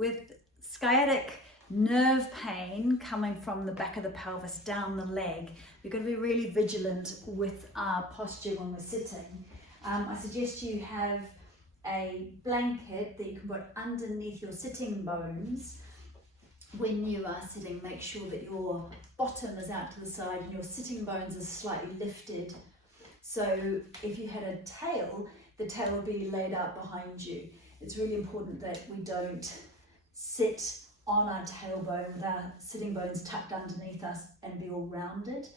With sciatic nerve pain coming from the back of the pelvis down the leg, we've got to be really vigilant with our posture when we're sitting. I suggest you have a blanket that you can put underneath your sitting bones when you are sitting. Make sure that your bottom is out to the side and your sitting bones are slightly lifted. So if you had a tail, the tail will be laid out behind you. It's really important that we don't sit on our tailbone with our sitting bones tucked underneath us and be all rounded.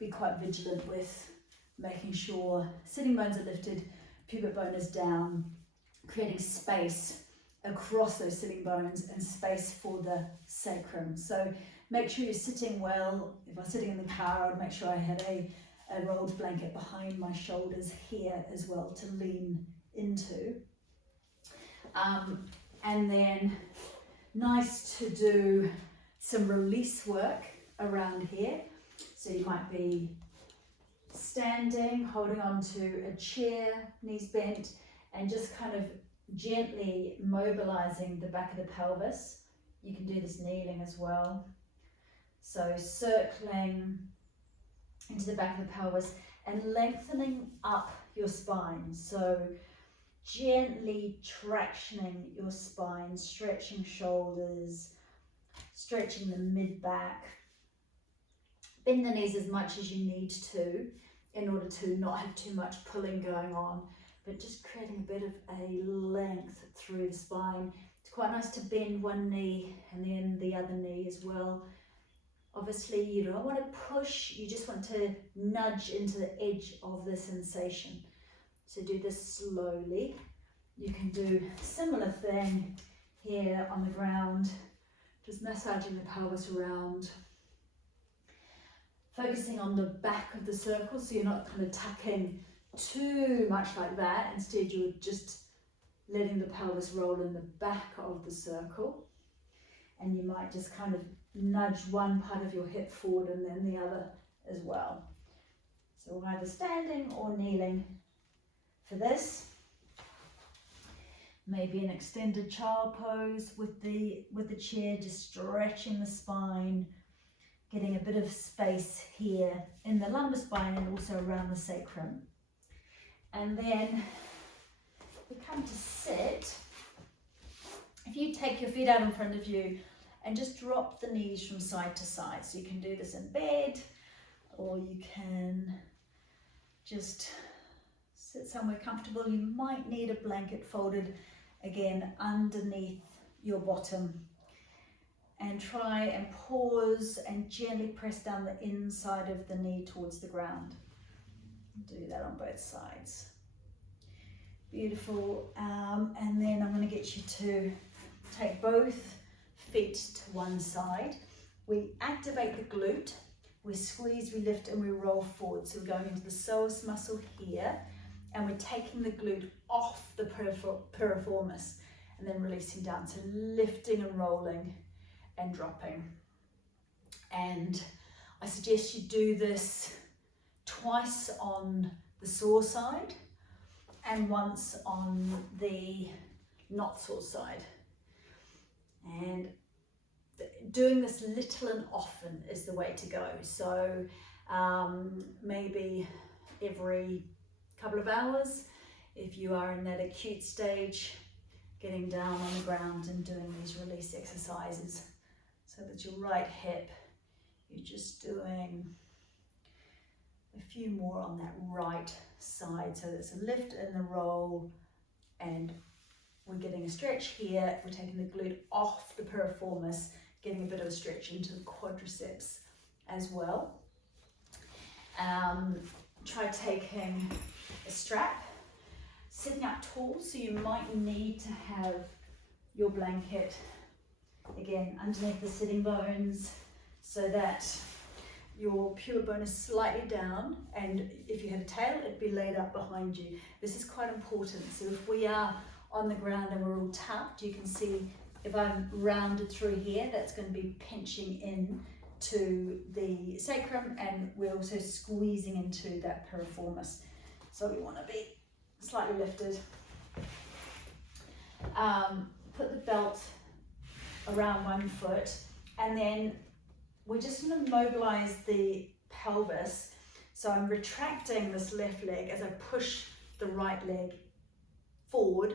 Be quite vigilant with making sure sitting bones are lifted, pubic bone is down, creating space across those sitting bones and space for the sacrum. So make sure you're sitting well. If I was sitting in the car, I would make sure I had a rolled blanket behind my shoulders here as well to lean into. And then nice to do some release work around here. So you might be standing, holding on to a chair, knees bent, and just kind of gently mobilizing the back of the pelvis. You can do this kneeling as well. So circling into the back of the pelvis and lengthening up your spine. So gently tractioning your spine, stretching shoulders, stretching the mid-back. Bend the knees as much as you need to in order to not have too much pulling going on, but just creating a bit of a length through the spine. It's quite nice to bend one knee and then the other knee as well. Obviously, you don't want to push, you just want to nudge into the edge of the sensation. So do this slowly. You can do a similar thing here on the ground, just massaging the pelvis around. Focusing on the back of the circle, so you're not kind of tucking too much like that. Instead, you're just letting the pelvis roll in the back of the circle. And you might just kind of nudge one part of your hip forward and then the other as well. So we're either standing or kneeling for this. Maybe an extended child pose with the chair, just stretching the spine, getting a bit of space here in the lumbar spine and also around the sacrum. And then we come to sit. If you take your feet out in front of you and just drop the knees from side to side. So you can do this in bed, or you can just sit somewhere comfortable. You might need a blanket folded again underneath your bottom. And try and pause and gently press down the inside of the knee towards the ground. Do that on both sides. Beautiful. And then I'm going to get you to take both feet to one side. We activate the glute. We squeeze, we lift, and we roll forward. So we're going into the psoas muscle here, and we're taking the glute off the piriformis and then releasing down. So lifting and rolling and dropping. And I suggest you do this twice on the sore side and once on the not sore side. And doing this little and often is the way to go. So maybe every couple of hours, if you are in that acute stage, getting down on the ground and doing these release exercises. So that your right hip, you're just doing a few more on that right side. So there's a lift and the roll, and we're getting a stretch here. We're taking the glute off the piriformis, getting a bit of a stretch into the quadriceps as well. Try taking a strap, sitting up tall, so you might need to have your blanket again underneath the sitting bones so that your pubic bone is slightly down, and if you had a tail, it'd be laid up behind you. This is quite important. So if we are on the ground and we're all tucked, you can see if I'm rounded through here, that's going to be pinching in to the sacrum, and we're also squeezing into that piriformis. So we want to be slightly lifted. Put the belt around one foot, and then we're just going to mobilize the pelvis. So I'm retracting this left leg as I push the right leg forward,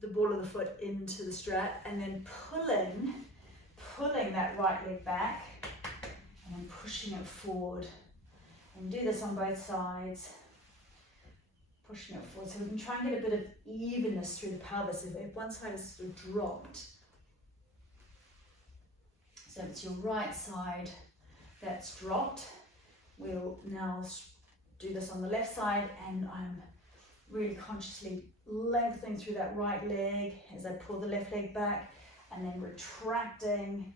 the ball of the foot into the strap, and then pulling that right leg back, and then pushing it forward. And do this on both sides, pushing it forward. So we can try and get a bit of evenness through the pelvis if one side is sort of dropped. So it's your right side that's dropped. We'll now do this on the left side, and I'm really consciously lengthening through that right leg as I pull the left leg back, and then retracting,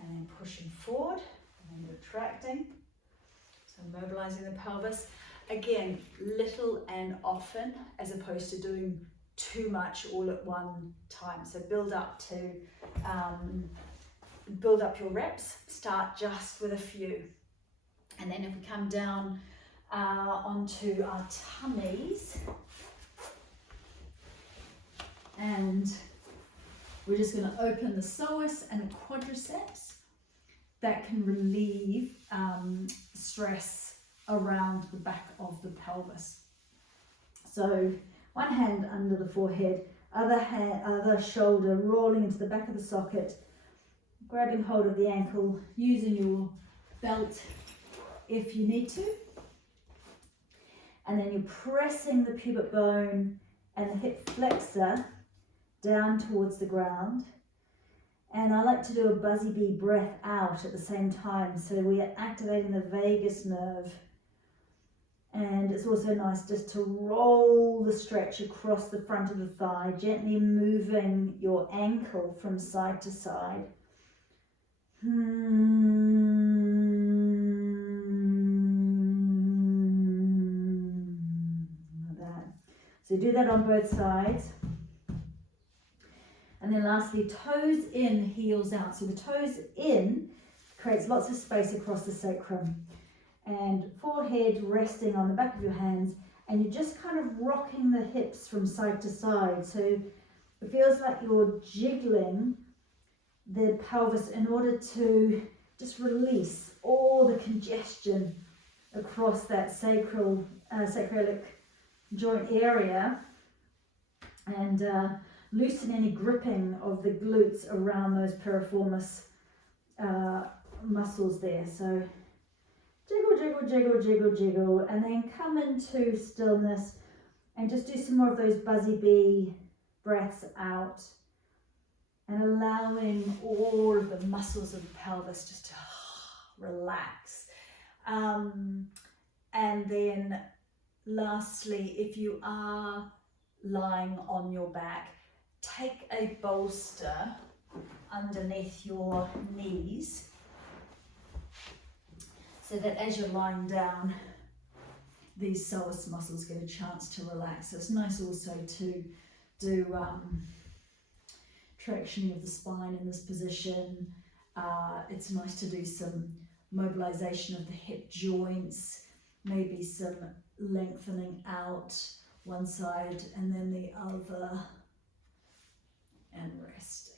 and then pushing forward, and then retracting. So mobilizing the pelvis. Again, little and often, as opposed to doing too much all at one time. So build up your reps. Start just with a few. And then if we come down onto our tummies, and we're just going to open the psoas and the quadriceps. That can relieve stress around the back of the pelvis. So one hand under the forehead, other shoulder rolling into the back of the socket, grabbing hold of the ankle, using your belt if you need to. And then you're pressing the pubic bone and the hip flexor down towards the ground. And I like to do a buzzy bee breath out at the same time, so we are activating the vagus nerve. And it's also nice just to roll the stretch across the front of the thigh, gently moving your ankle from side to side. Like that. So do that on both sides. And then lastly, toes in, heels out. So the toes in creates lots of space across the sacrum. And forehead resting on the back of your hands. And you're just kind of rocking the hips from side to side. So it feels like you're jiggling the pelvis in order to just release all the congestion across that sacroiliac joint area. And loosen any gripping of the glutes around those piriformis muscles there. So jiggle, jiggle, jiggle, jiggle, jiggle, and then come into stillness and just do some more of those buzzy bee breaths out, and allowing all of the muscles of the pelvis just to relax. And then lastly, if you are lying on your back, take a bolster underneath your knees so that as you're lying down, these psoas muscles get a chance to relax. So it's nice also to do tractioning of the spine in this position. It's nice to do some mobilization of the hip joints, maybe some lengthening out one side and then the other, and rest.